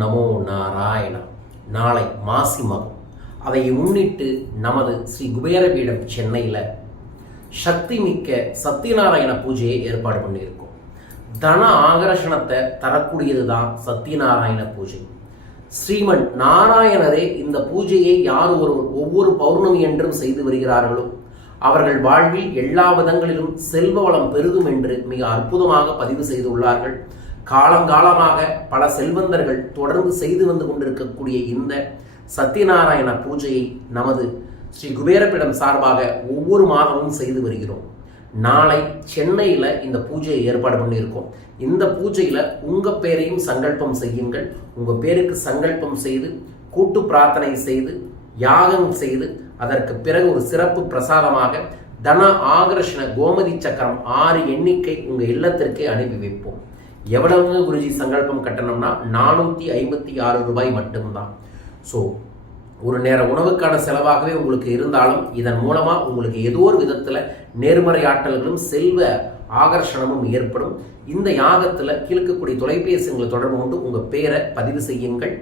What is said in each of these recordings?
நமோ நாராயணா. நாளை மாசி மகம் அதை முன்னிட்டு நமது ஸ்ரீ குபேரபீடம் சென்னையில் சக்தி மிக்க சத்யநாராயண பூஜையை ஏற்பாடு பண்ணியிருக்கோம். தன ஆகர்ஷணத்தை தரக்கூடியது தான் சத்யநாராயண பூஜை. ஸ்ரீமன் நாராயணரே இந்த பூஜையை யார் ஒரு ஒவ்வொரு பௌர்ணமி என்றும் செய்து வருகிறார்களோ அவர்கள் வாழ்வில் எல்லா விதங்களிலும் செல்வ வளம் பெருகும் என்று மிக அற்புதமாக பதிவு செய்துள்ளார்கள். காலங்காலமாக பல செல்வந்தர்கள் தொடர்ந்து செய்து வந்து கொண்டிருக்கக்கூடிய இந்த சத்யநாராயண பூஜையை நமது ஸ்ரீ குபேரப்பிடம் சார்பாக ஒவ்வொரு மாதமும் செய்து வருகிறோம். நாளை சென்னையில் இந்த பூஜையை ஏற்பாடு பண்ணியிருக்கோம். இந்த பூஜையில் உங்கள் பேரையும் சங்கல்பம் செய்யுங்கள். உங்கள் பேருக்கு சங்கல்பம் செய்து கூட்டு பிரார்த்தனை செய்து யாகம் செய்து அதற்கு பிறகு ஒரு சிறப்பு பிரசாதமாக தன ஆகர்ஷண கோமதி சக்கரம் ஆறு எண்ணிக்கை உங்கள் இல்லத்திற்கே அனுப்பி வைப்போம். எவ்வளவு குருஜி சங்கல்பம் கட்டணம்னா நானூற்றி ஐம்பத்தி ஆறு ரூபாய் மட்டும்தான். ஸோ ஒரு நேர உணவுக்கான செலவாகவே உங்களுக்கு இருந்தாலும் இதன் மூலமாக உங்களுக்கு ஏதோ ஒரு விதத்தில் நேர்மறை ஆற்றல்களும் செல்வ ஆகர்ஷணமும் ஏற்படும். இந்த யாகத்தில் கிழக்கக்கூடிய தொலைபேசிகளை தொடர்பு கொண்டு உங்கள் பேரை பதிவு செய்யுங்கள்.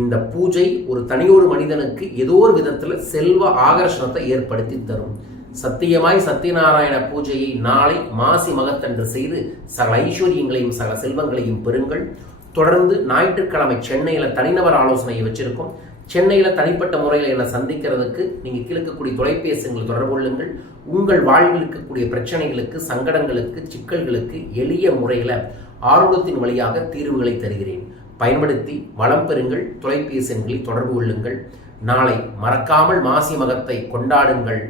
இந்த பூஜை ஒரு தனியொரு மனிதனுக்கு ஏதோ ஒரு விதத்தில் செல்வ ஆகர்ஷணத்தை ஏற்படுத்தி தரும். சத்தியமாய் சத்யநாராயண பூஜையை நாளை மாசி மகத்தன்று செய்து சகல ஐஸ்வர்யங்களையும் சகல செல்வங்களையும் பெறுங்கள். தொடர்ந்து ஞாயிற்றுக்கிழமை சென்னையில் தனிநபர் ஆலோசனையை வச்சிருக்கோம். சென்னையில் தனிப்பட்ட முறையில் என்னை சந்திக்கிறதுக்கு நீங்கள் கிழக்கக்கூடிய தொலைபேசிகளை தொடர்பு கொள்ளுங்கள். உங்கள் வாழ்வில் இருக்கக்கூடிய பிரச்சனைகளுக்கு சங்கடங்களுக்கு சிக்கல்களுக்கு எளிய முறையில் ஆர்வத்தின் வழியாக தீர்வுகளை தருகிறேன். பயன்படுத்தி வளம் பெறுங்கள் தொலைபேசி எண்களில் தொடர்பு கொள்ளுங்கள். நாளை மறக்காமல் மாசி மகத்தை கொண்டாடுங்கள்.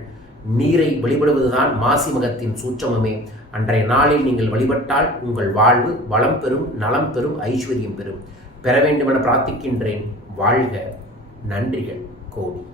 நீரை வழிபடுவதுதான் மாசி மகத்தின் சூட்சமமே. அன்றைய நாளில் நீங்கள் வழிபட்டால் உங்கள் வாழ்வு வளம் பெறும் நலம் பெறும் ஐஸ்வர்யம் பெறும். பெற வேண்டுமென பிரார்த்திக்கின்றேன். வாழ்க நன்றிகள் கோடி.